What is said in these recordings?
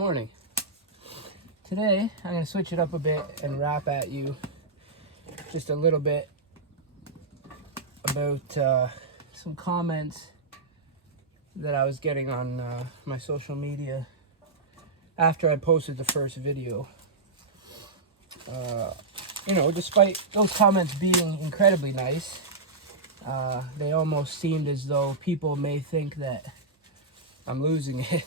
morning. Today, I'm going to switch it up a bit and rap at you just a little bit about some comments that I was getting on my social media after I posted the first video. Despite those comments being incredibly nice, they almost seemed as though people may think that I'm losing it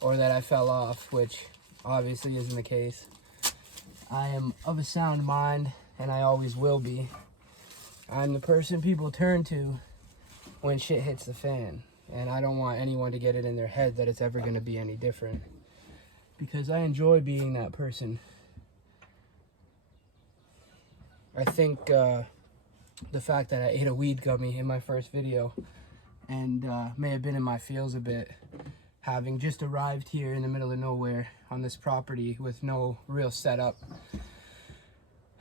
or that I fell off, which obviously isn't the case. I am of a sound mind, and I always will be. I'm the person people turn to when shit hits the fan, and I don't want anyone to get it in their head that it's ever going to be any different, because I enjoy being that person. I think the fact that I ate a weed gummy in my first video and may have been in my feels a bit, having just arrived here in the middle of nowhere on this property with no real setup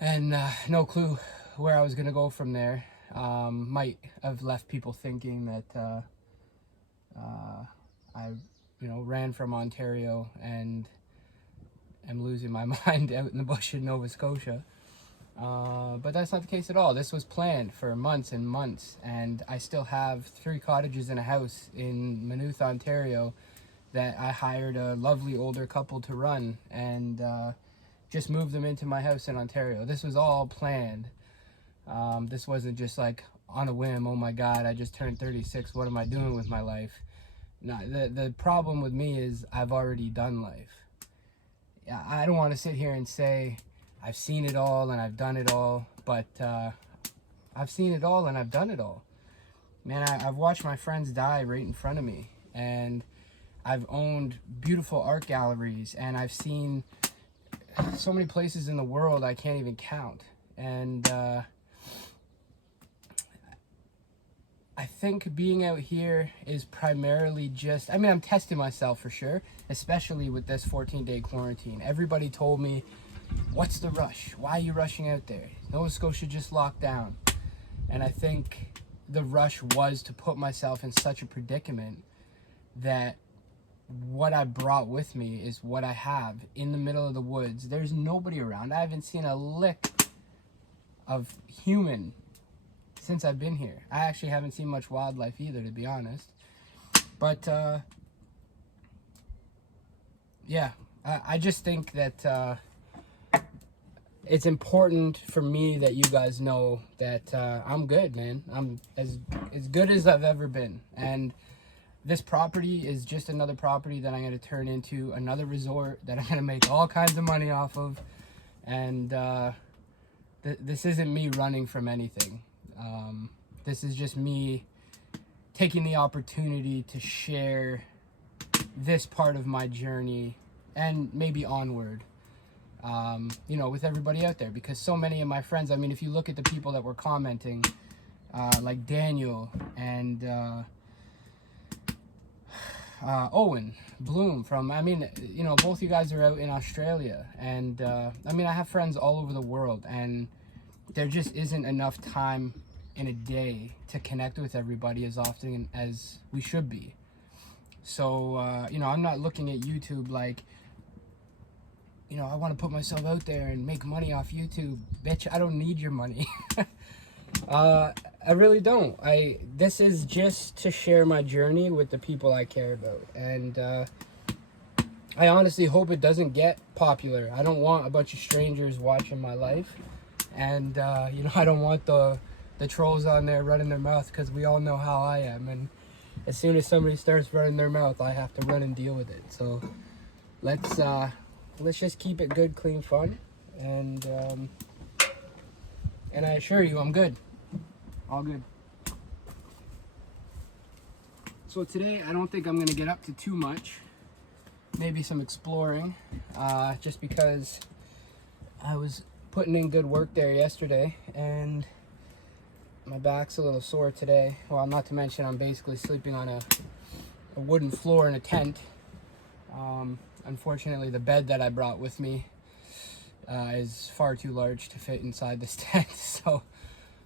and no clue where I was going to go from there, might have left people thinking that I ran from Ontario and am losing my mind out in the bush in Nova Scotia. But that's not the case at all. This was planned for months and months, and I still have 3 cottages and a house in Maynooth, Ontario that I hired a lovely older couple to run, and just moved them into my house in Ontario. This was all planned. This wasn't just like on a whim, oh my god, I just turned 36, what am I doing with my life? No, the problem with me is I've already done life. I don't want to sit here and say I've seen it all and I've done it all, but I've seen it all and I've done it all. Man, I've watched my friends die right in front of me, and I've owned beautiful art galleries, and I've seen so many places in the world I can't even count. And I think being out here is primarily just, I'm testing myself for sure, especially with this 14-day quarantine. Everybody told me, what's the rush? Why are you rushing out there? Nova Scotia just locked down. And I think the rush was to put myself in such a predicament that what I brought with me is what I have in the middle of the woods. There's nobody around. I haven't seen a lick of human since I've been here. I actually haven't seen much wildlife either, to be honest. But I just think that it's important for me that you guys know that I'm good, man. I'm as good as I've ever been. And this property is just another property that I'm going to turn into another resort that I'm going to make all kinds of money off of. And this isn't me running from anything. This is just me taking the opportunity to share this part of my journey and maybe onward, with everybody out there. Because so many of my friends, if you look at the people that were commenting, like Daniel and Owen Bloom from, both you guys are out in Australia, and I have friends all over the world, and there just isn't enough time in a day to connect with everybody as often as we should be. So I'm not looking at YouTube like, I want to put myself out there and make money off YouTube. Bitch, I don't need your money. I really don't. This is just to share my journey with the people I care about, and I honestly hope it doesn't get popular. I don't want a bunch of strangers watching my life, and I don't want the trolls on there running their mouth, because we all know how I am, and as soon as somebody starts running their mouth, I have to run and deal with it. So let's just keep it good, clean, fun, and I assure you I'm good. All good. So today I don't think I'm going to get up to too much. Maybe some exploring, just because I was putting in good work there yesterday, and my back's a little sore today. Well, not to mention I'm basically sleeping on a wooden floor in a tent. Unfortunately, the bed that I brought with me is far too large to fit inside this tent. So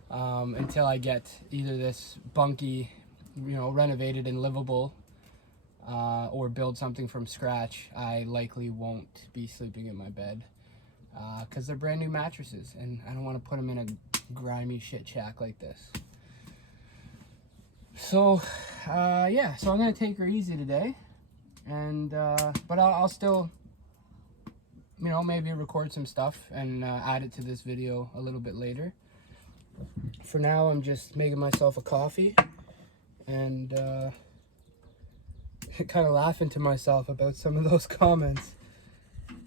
until I get either this bunkie, renovated and livable, or build something from scratch, I likely won't be sleeping in my bed, because they're brand new mattresses, and I don't want to put them in a grimy shit shack like this. So, yeah, so I'm going to take her easy today, and, but I'll still, you know, maybe record some stuff and add it to this video a little bit later. For now, I'm just making myself a coffee, and, kind of laughing to myself about some of those comments.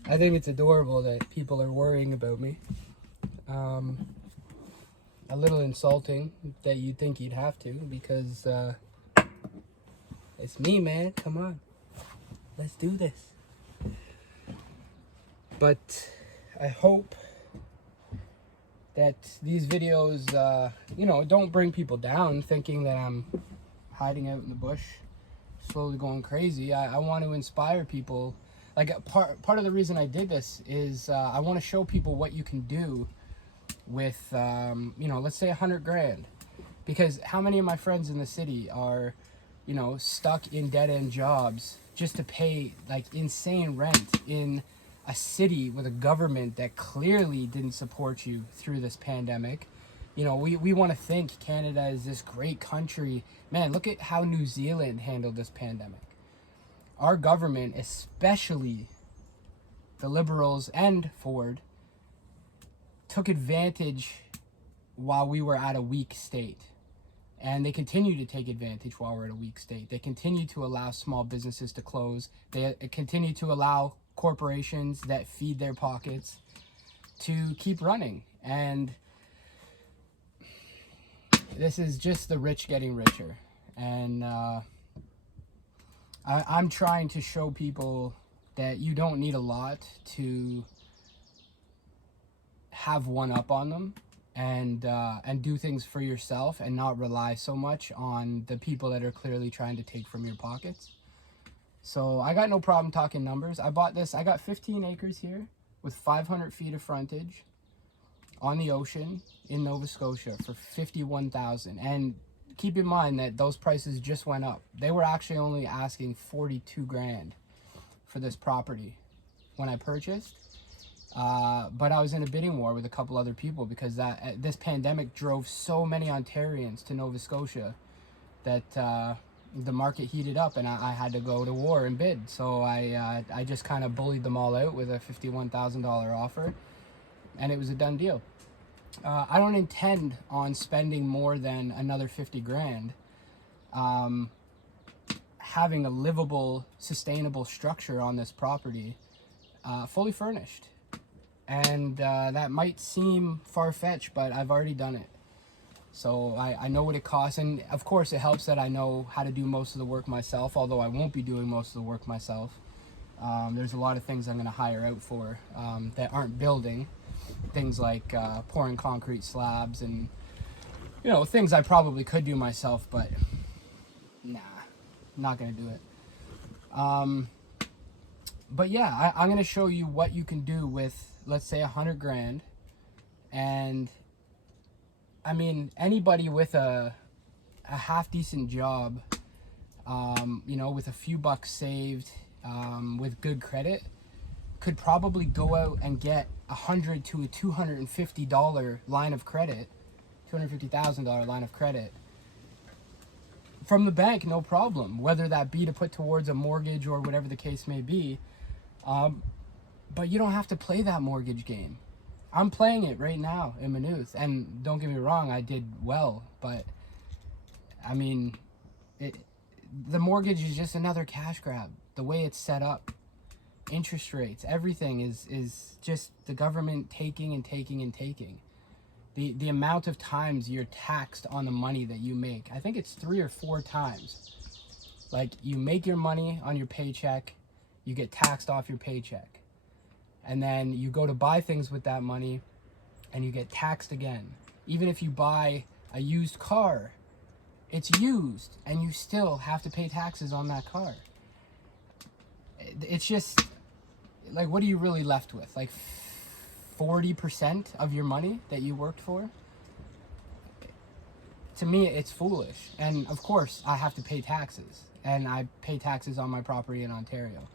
I think it's adorable that people are worrying about me. A little insulting that you'd think you'd have to, because it's me, man. Come on, let's do this. But I hope that these videos, you know, don't bring people down thinking that I'm hiding out in the bush, slowly going crazy. I want to inspire people. Like, part of the reason I did this is I want to show people what you can do with, you know, let's say 100 grand. Because how many of my friends in the city are, you know, stuck in dead-end jobs just to pay, like, insane rent in a city with a government that clearly didn't support you through this pandemic? You know, we want to think Canada is this great country. Man, look at how New Zealand handled this pandemic. Our government, especially the Liberals and Ford, took advantage while we were at a weak state. And they continue to take advantage while we're at a weak state. They continue to allow small businesses to close. They continue to allow corporations that feed their pockets to keep running. And this is just the rich getting richer. And I'm trying to show people that you don't need a lot to have one up on them, and do things for yourself and not rely so much on the people that are clearly trying to take from your pockets. So I got no problem talking numbers. I bought this. I got 15 acres here with 500 feet of frontage on the ocean in Nova Scotia for $51,000. And keep in mind that those prices just went up. They were actually only asking 42 grand for this property when I purchased. But I was in a bidding war with a couple other people because this pandemic drove so many Ontarians to Nova Scotia that the market heated up, and I had to go to war and bid. So I just kind of bullied them all out with a $51,000 offer, and it was a done deal. I don't intend on spending more than another 50 grand having a livable, sustainable structure on this property, fully furnished. And that might seem far-fetched, but I've already done it. So I know what it costs. And of course, it helps that I know how to do most of the work myself, although I won't be doing most of the work myself. There's a lot of things I'm going to hire out for that aren't building. Things like pouring concrete slabs and, you know, things I probably could do myself, but nah, not going to do it. But yeah, I'm going to show you what you can do with, let's say, 100 grand. And I mean, anybody with a half decent job, you know, with a few bucks saved, with good credit, could probably go out and get $100 to a $250 line of credit, $250,000 line of credit from the bank, no problem, whether that be to put towards a mortgage or whatever the case may be. But you don't have to play that mortgage game. I'm playing it right now in Maynooth, and don't get me wrong, I did well, but I mean, the mortgage is just another cash grab. The way it's set up, interest rates, everything is just the government taking and taking and taking. The amount of times you're taxed on the money that you make, I think it's 3 or 4 times. Like, you make your money on your paycheck, you get taxed off your paycheck. And then you go to buy things with that money and you get taxed again. Even if you buy a used car, it's used and you still have to pay taxes on that car. It's just, like, what are you really left with? Like 40% of your money that you worked for? to me, it's foolish. And of course, I have to pay taxes, and I pay taxes on my property in Ontario.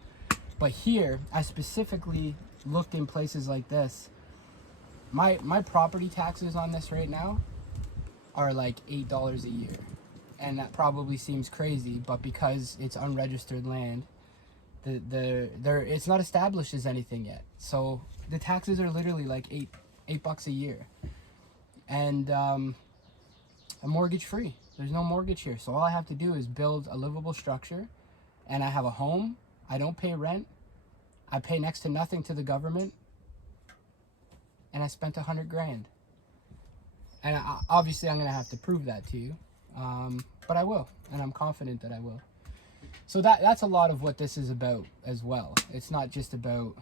But here, I specifically looked in places like this. My property taxes on this right now are like $8 a year. And that probably seems crazy, but because it's unregistered land, it's not established as anything yet. So the taxes are literally like $8 a year. And I'm mortgage free. There's no mortgage here. So all I have to do is build a livable structure, and I have a home. I don't pay rent. I pay next to nothing to the government, and I spent $100,000. And obviously I'm gonna have to prove that to you, but I will, and I'm confident that I will. So that's a lot of what this is about as well. It's not just about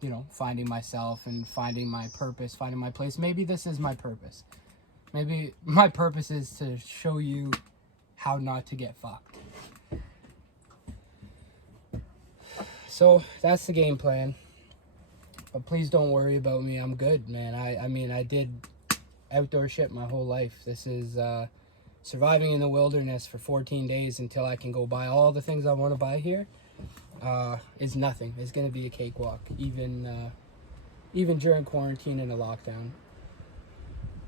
you know, finding myself and finding my purpose, finding my place. Maybe this is my purpose. Maybe my purpose is to show you how not to get fucked. So that's the game plan. But please don't worry about me. I'm good, man. I mean, I did outdoor shit my whole life. This is surviving in the wilderness for 14 days until I can go buy all the things I want to buy here. Is nothing. It's gonna be a cakewalk, even during quarantine and a lockdown.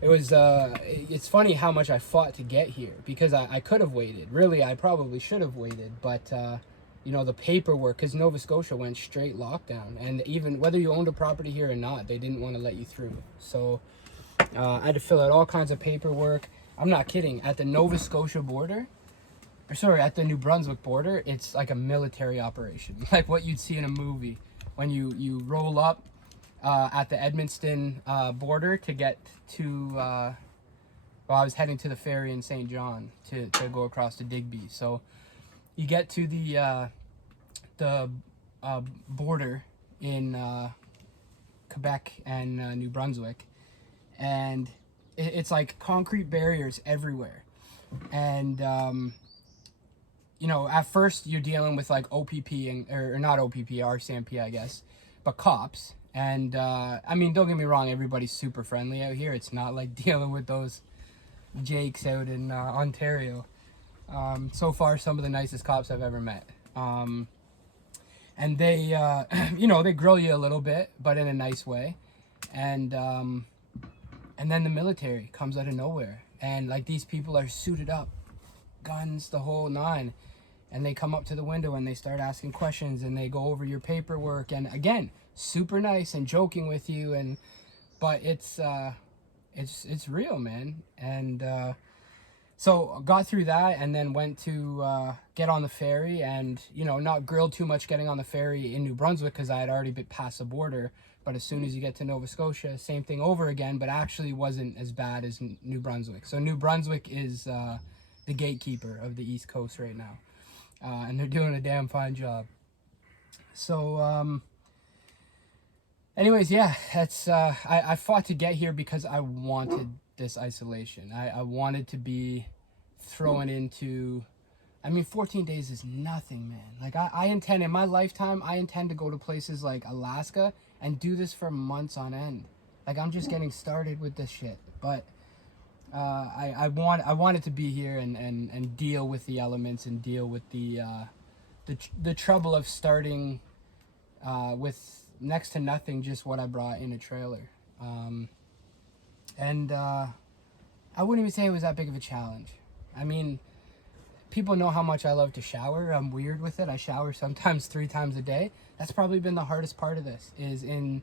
It was it's funny how much I fought to get here, because I could have waited. Really, I probably should have waited, but you know, the paperwork, because Nova Scotia went straight lockdown, and even whether you owned a property here or not, they didn't want to let you through. So I had to fill out all kinds of paperwork. I'm not kidding. At the Nova Scotia border, at the New Brunswick border, it's like a military operation, like what you'd see in a movie. When you roll up at the Edmundston border to get to, well, I was heading to the ferry in St. John to go across to Digby. So you get to the border in Quebec and New Brunswick, and it's like concrete barriers everywhere. And you know, at first you're dealing with like OPP or not OPP, RCMP, I guess, but cops. And I mean, don't get me wrong, everybody's super friendly out here. It's not like dealing with those jakes out in Ontario. So far, some of the nicest cops I've ever met. And they, you know, they grill you a little bit, but in a nice way. And then the military comes out of nowhere. And like, these people are suited up, guns, the whole nine. And they come up to the window and they start asking questions, and they go over your paperwork. And again, super nice and joking with you. But it's real, man. And so got through that, and then went to get on the ferry, and, you know, not grilled too much getting on the ferry in New Brunswick, because I had already been past the border. But as soon as you get to Nova Scotia, same thing over again, but actually wasn't as bad as New Brunswick. So New Brunswick is the gatekeeper of the East Coast right now. And they're doing a damn fine job. So anyways, yeah, that's I fought to get here because I wanted this isolation. I wanted to be thrown into, I mean, 14 days is nothing, man. Like, I intend, in my lifetime, I intend to go to places like Alaska and do this for months on end. Like, I'm just getting started with this shit. But I wanted to be here and deal with the elements, and deal with the trouble of starting with next to nothing, just what I brought in a trailer. And I wouldn't even say it was that big of a challenge. I mean, people know how much I love to shower. I'm weird with it. I shower sometimes 3 times a day. That's probably been the hardest part of this, is in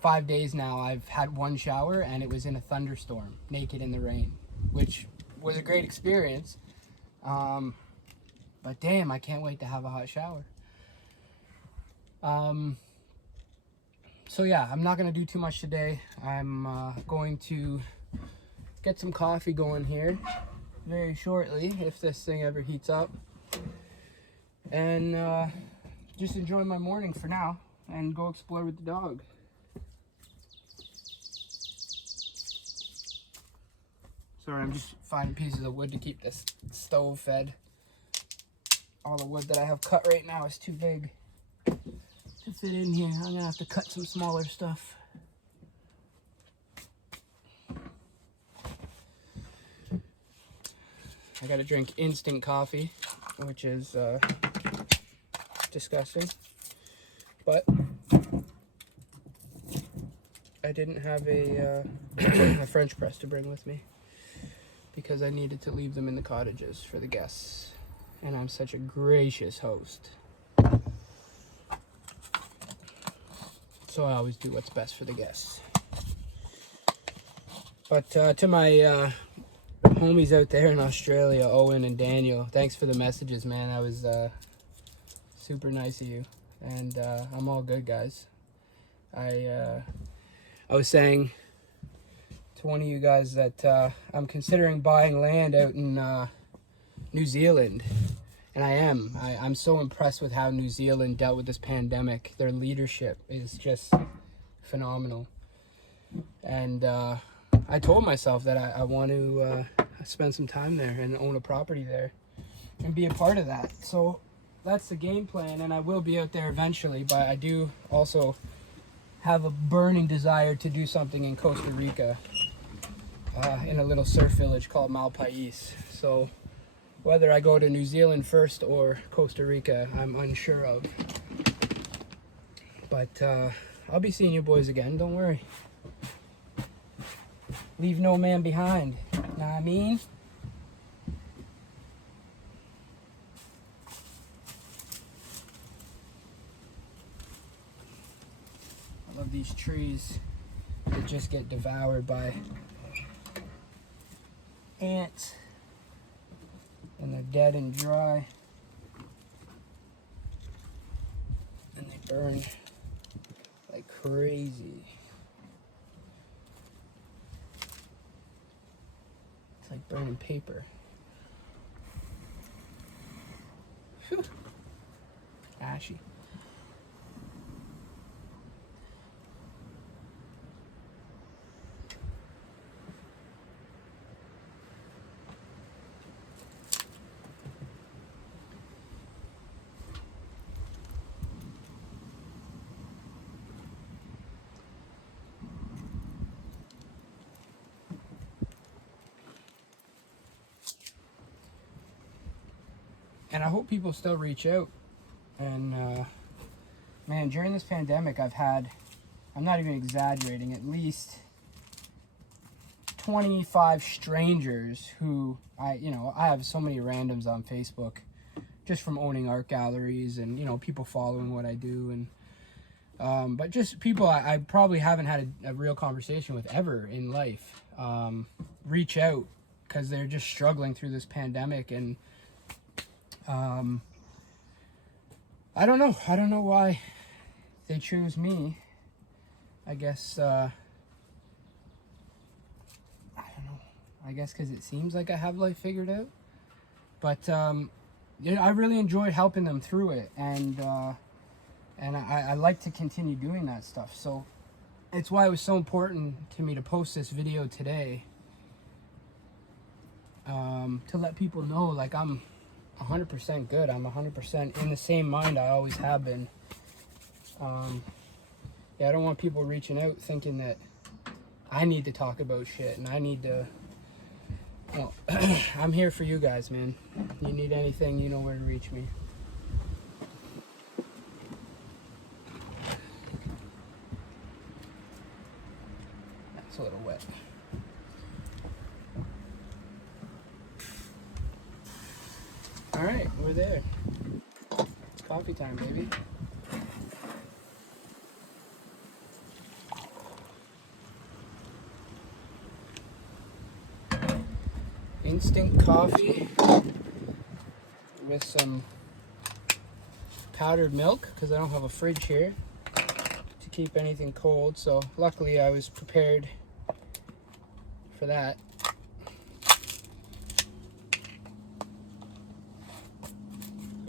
5 days now, I've had 1 shower, and it was in a thunderstorm, naked in the rain, which was a great experience. But damn, I can't wait to have a hot shower. So yeah, I'm not going to do too much today. I'm going to get some coffee going here very shortly, if this thing ever heats up. And just enjoy my morning for now, and go explore with the dog. Sorry, I'm just finding pieces of wood to keep this stove fed. All the wood that I have cut right now is too big to fit in here. I'm gonna have to cut some smaller stuff. I gotta drink instant coffee, which is disgusting. But I didn't have a French press to bring with me because I needed to leave them in the cottages for the guests. And I'm such a gracious host. So I always do what's best for the guests. But to my homies out there in Australia, Owen and Daniel, thanks for the messages, man. That was super nice of you. And I'm all good, guys. I was saying to one of you guys that I'm considering buying land out in New Zealand. And I am. I'm so impressed with how New Zealand dealt with this pandemic. Their leadership is just phenomenal. And I told myself that I want to spend some time there and own a property there and be a part of that. So that's the game plan, and I will be out there eventually, but I do also have a burning desire to do something in Costa Rica in a little surf village called Malpais. So whether I go to New Zealand first or Costa Rica, I'm unsure of. But I'll be seeing you boys again, don't worry. Leave no man behind, know what I mean? I love these trees that just get devoured by ants. And they're dead and dry. And they burn like crazy. It's like burning paper. Whew. Ashy. And I hope people still reach out. And man, during this pandemic, I've had, I'm not even exaggerating, at least 25 strangers who I have so many randoms on Facebook just from owning art galleries and, people following what I do. And but just people I probably haven't had a real conversation with ever in life reach out because they're just struggling through this pandemic. And I don't know why they choose me. I guess I don't know. I guess because it seems like I have life figured out. But I really enjoyed helping them through it, and I like to continue doing that stuff. So it's why it was so important to me to post this video today, to let people know, like, I'm 100% good. I'm 100% in the same mind I always have been. Yeah, I don't want people reaching out thinking that I need to talk about shit and I need to. Well, I'm here for you guys, man. You need anything, you know where to reach me. That's a little wet. All right, we're there. It's coffee time, baby. Instant coffee with some powdered milk because I don't have a fridge here to keep anything cold. So luckily I was prepared for that.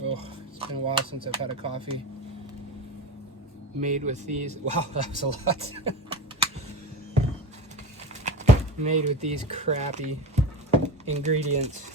Oh, it's been a while since I've had a coffee made with these. Wow, that was a lot. Made with these crappy ingredients.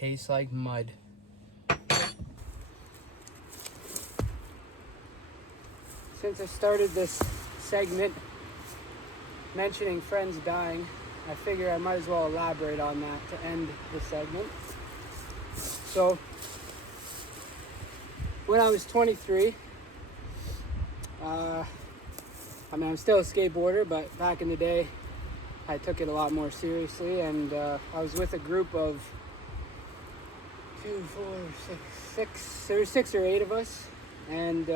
tastes like mud. Since I started this segment mentioning friends dying, I figure I might as well elaborate on that to end the segment. So, when I was 23, I'm still a skateboarder, but back in the day, I took it a lot more seriously, and I was with a group of there were 6 or 8 of us, and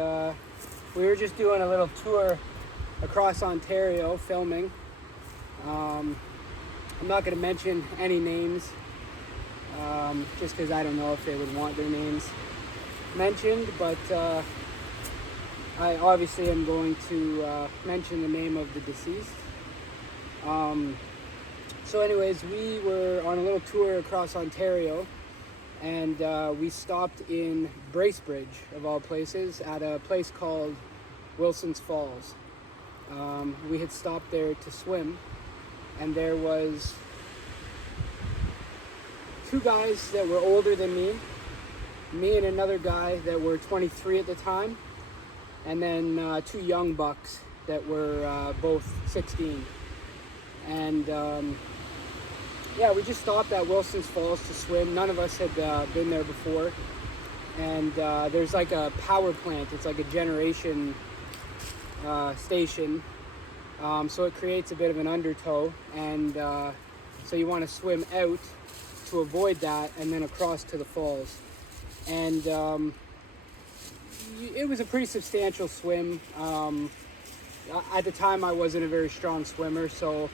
we were just doing a little tour across Ontario filming. I'm not going to mention any names, just because I don't know if they would want their names mentioned, but I obviously am going to mention the name of the deceased. So anyways, we were on a little tour across Ontario, and we stopped in Bracebridge, of all places, at a place called Wilson's Falls. We had stopped there to swim, and there was 2 guys that were older than me and another guy that were 23 at the time, and then 2 young bucks that were both 16. And yeah, we just stopped at Wilson's Falls to swim. None of us had been there before. And there's like a power plant. It's like a generation station. So it creates a bit of an undertow. And so you want to swim out to avoid that and then across to the falls. And it was a pretty substantial swim. At the time, I wasn't a very strong swimmer, so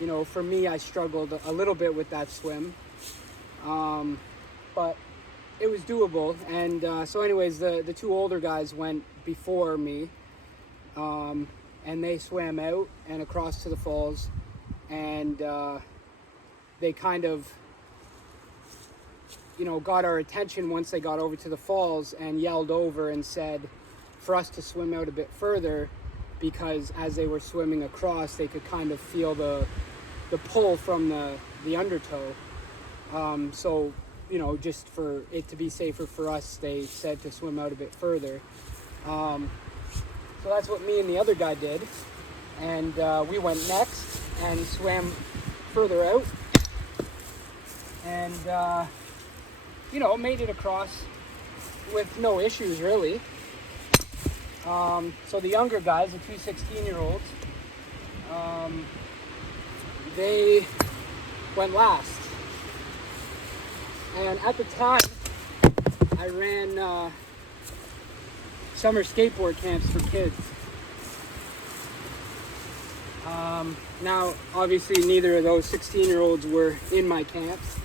you know, for me, I struggled a little bit with that swim, but it was doable. And so anyways, the 2 older guys went before me, and they swam out and across to the falls, and they kind of, you know, got our attention once they got over to the falls and yelled over and said for us to swim out a bit further, because as they were swimming across, they could kind of feel the pull from the undertow. So, you know, just for it to be safer for us, they said to swim out a bit further. So that's what me and the other guy did. And we went next and swam further out. And, you know, made it across with no issues, really. So the younger guys, the 2 16-year-olds, they went last. And at the time, I ran summer skateboard camps for kids. Now, obviously, neither of those 16-year-olds were in my camps.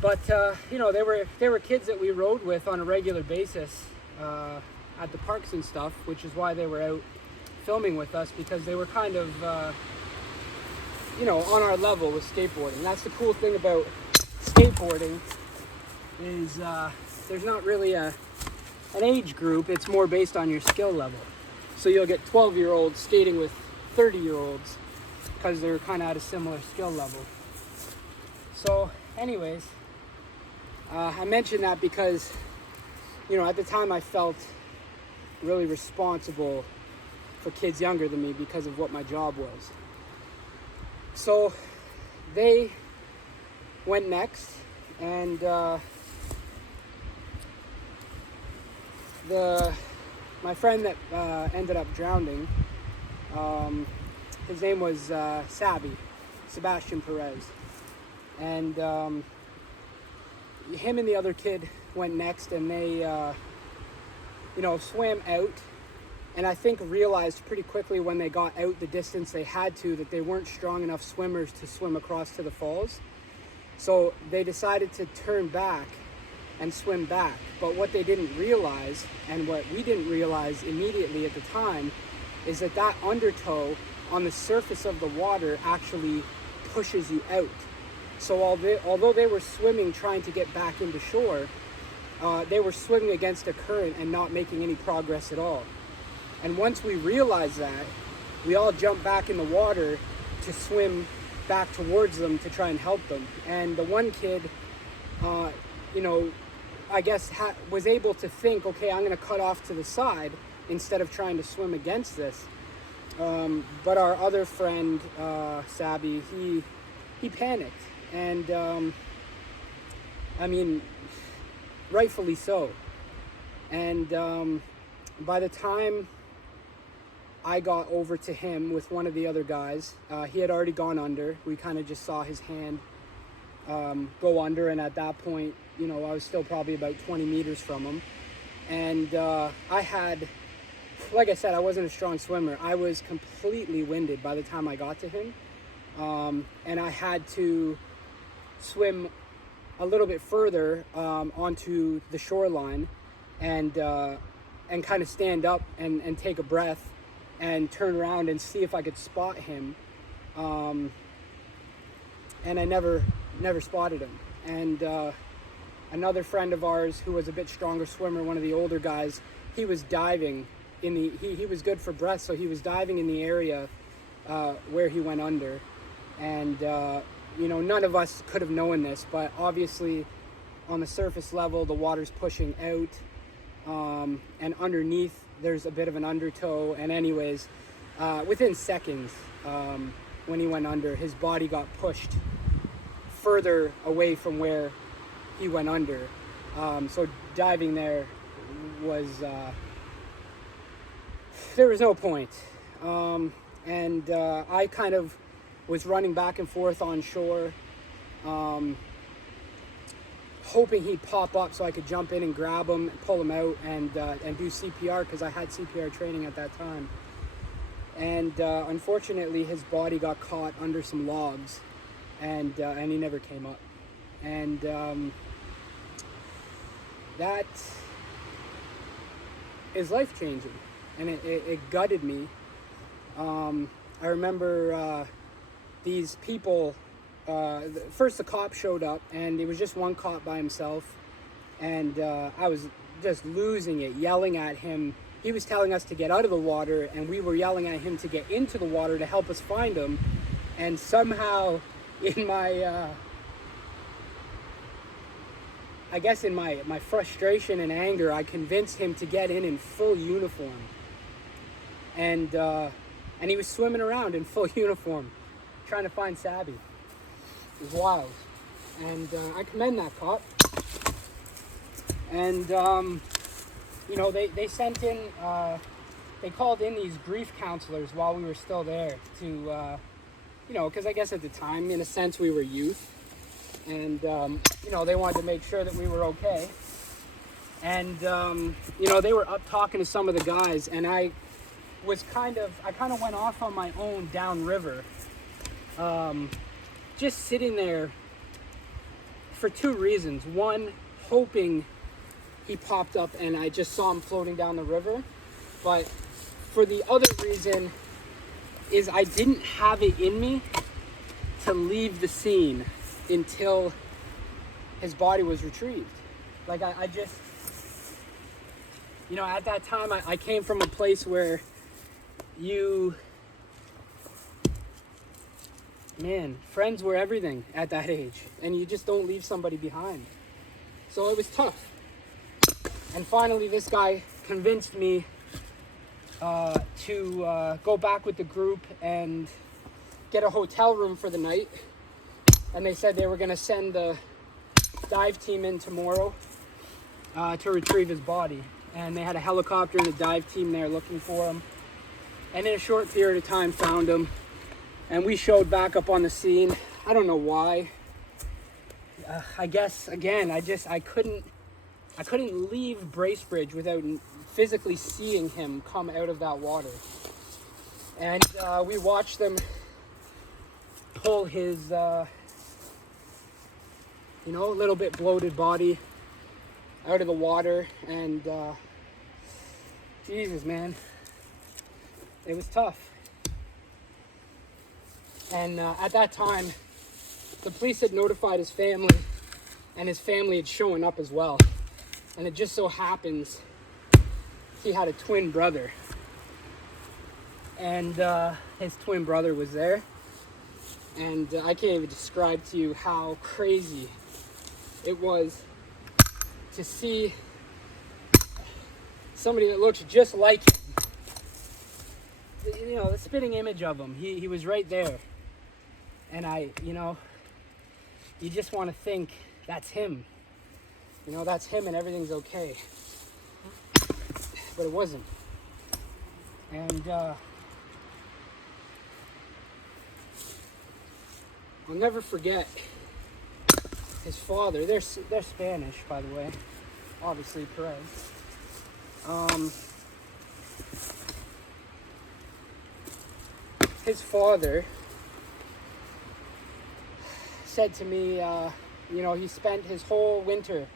But you know, they were kids that we rode with on a regular basis at the parks and stuff, which is why they were out filming with us, because they were kind of you know, on our level with skateboarding. That's the cool thing about skateboarding, is there's not really an age group. It's more based on your skill level. So you'll get 12-year-olds skating with 30-year-olds because they're kind of at a similar skill level. So anyways, I mention that because, you know, at the time I felt really responsible for kids younger than me because of what my job was. So they went next, and my friend that ended up drowning, his name was Sebastian Perez, and him and the other kid went next, and they you know, swam out, and I think realized pretty quickly when they got out the distance they had to, that they weren't strong enough swimmers to swim across to the falls. So they decided to turn back and swim back. But what they didn't realize, and what we didn't realize immediately at the time, is that that undertow on the surface of the water actually pushes you out. So although they were swimming trying to get back into shore, they were swimming against a current and not making any progress at all. And once we realized that, we all jumped back in the water to swim back towards them to try and help them. And the one kid, I guess was able to think, okay, I'm going to cut off to the side instead of trying to swim against this. But our other friend, Sabby, he panicked. And, rightfully so. And by the time I got over to him with one of the other guys, he had already gone under. We kind of just saw his hand go under, and at that point, I was still probably about 20 meters from him. And I had, like I said, I wasn't a strong swimmer. I was completely winded by the time I got to him. And I had to swim a little bit further onto the shoreline and kind of stand up and take a breath and turn around and see if I could spot him. And I never spotted him. And another friend of ours who was a bit stronger swimmer, one of the older guys, he was diving in the, he was good for breath, so he was diving in the area where he went under. And none of us could have known this, but obviously on the surface level, the water's pushing out, and underneath there's a bit of an undertow. And anyways, within seconds, when he went under, his body got pushed further away from where he went under. So diving there was, there was no point. And I kind of was running back and forth on shore, hoping he'd pop up so I could jump in and grab him, pull him out, and do CPR, because I had CPR training at that time. And unfortunately, his body got caught under some logs, and he never came up. And that is life-changing, and it gutted me. I remember these people, first the cop showed up, and it was just one cop by himself, and I was just losing it, yelling at him. He was telling us to get out of the water, and we were yelling at him to get into the water to help us find him. And somehow, in my, I guess in my frustration and anger, I convinced him to get in full uniform. And he was swimming around in full uniform, trying to find Sabby. It was wild. And I commend that cop. And, they sent in, they called in these grief counselors while we were still there to, because I guess at the time, in a sense, we were youth. And, they wanted to make sure that we were okay. And, they were up talking to some of the guys, and I kind of went off on my own downriver, just sitting there for two reasons. One, hoping he popped up and I just saw him floating down the river. But for the other reason is I didn't have it in me to leave the scene until his body was retrieved. Like I just, at that time I came from a place where friends were everything at that age, and you just don't leave somebody behind. So it was tough. And finally, this guy convinced me to go back with the group and get a hotel room for the night. And they said they were going to send the dive team in tomorrow to retrieve his body. And they had a helicopter and a dive team there looking for him. And in a short period of time, found him. And we showed back up on the scene. I don't know why. I guess, again, I couldn't leave Bracebridge without physically seeing him come out of that water. And we watched them pull his, a little bit bloated body out of the water. And Jesus, man, it was tough. And at that time, the police had notified his family, and his family had shown up as well. And it just so happens he had a twin brother. And his twin brother was there. And I can't even describe to you how crazy it was to see somebody that looks just like him. You know, the spitting image of him. He was right there. And you just want to think, that's him. You know, that's him and everything's okay. But it wasn't. And I'll never forget his father. They're Spanish, by the way. Obviously, Perez. His father said to me, he spent his whole winter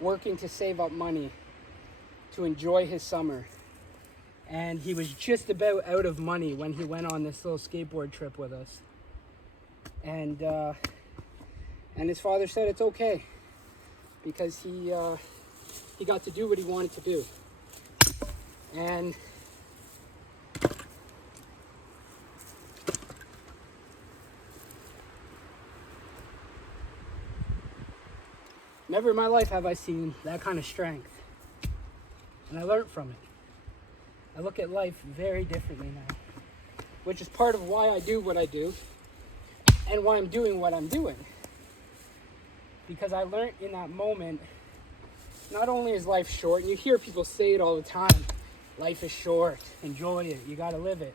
working to save up money to enjoy his summer. And he was just about out of money when he went on this little skateboard trip with us. And his father said it's okay because he got to do what he wanted to do. And never in my life have I seen that kind of strength. And I learned from it. I look at life very differently now, which is part of why I do what I do and why I'm doing what I'm doing. Because I learned in that moment, not only is life short, and you hear people say it all the time, life is short, enjoy it, you gotta live it.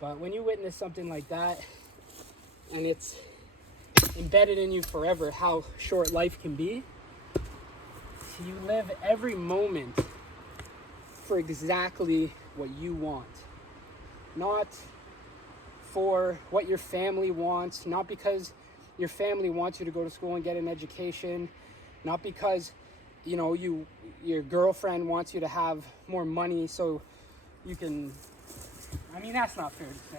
But when you witness something like that, and it's embedded in you forever how short life can be, you live every moment for exactly what you want. Not for what your family wants, not because your family wants you to go to school and get an education, not because your girlfriend wants you to have more money so you can, that's not fair to say.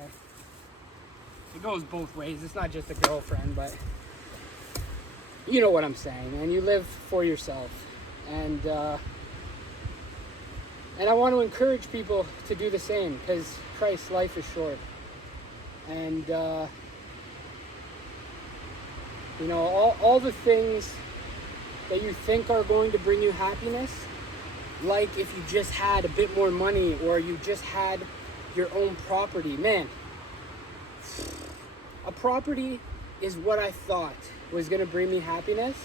It goes both ways. It's not just a girlfriend, but you know what I'm saying. And you live for yourself. And I want to encourage people to do the same, because Christ, life is short. And all the things that you think are going to bring you happiness, like if you just had a bit more money or you just had your own property. Man, a property is what I thought was going to bring me happiness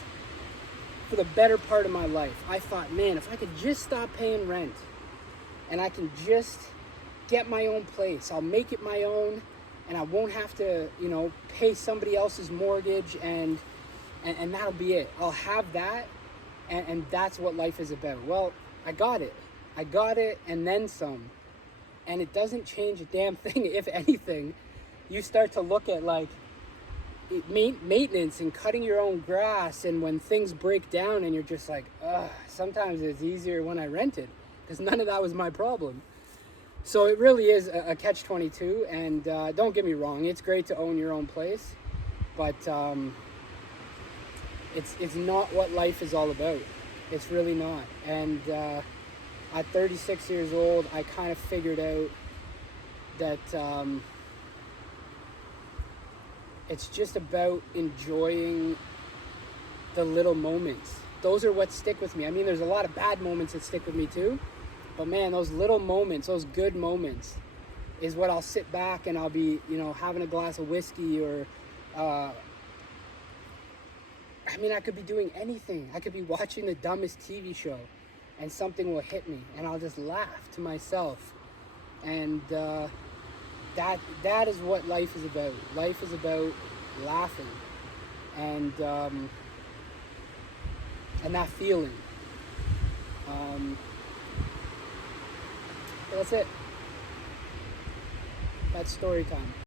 for the better part of my life. I thought, man, if I could just stop paying rent and I can just get my own place, I'll make it my own, and I won't have to, pay somebody else's mortgage, and that'll be it. I'll have that, and that's what life is about. Well, I got it, and then some. And it doesn't change a damn thing. If anything, you start to look at maintenance and cutting your own grass, and when things break down and you're just like, sometimes it's easier when I rented, because none of that was my problem. So it really is a catch-22, and don't get me wrong, it's great to own your own place, but it's not what life is all about. It's really not. And at 36 years old, I kind of figured out that it's just about enjoying the little moments. Those are what stick with me. There's a lot of bad moments that stick with me too, but man, those little moments, those good moments, is what I'll sit back and I'll be, having a glass of whiskey, or I could be doing anything. I could be watching the dumbest TV show and something will hit me and I'll just laugh to myself. And that is what life is about. Life is about laughing and that feeling. That's it. That's story time.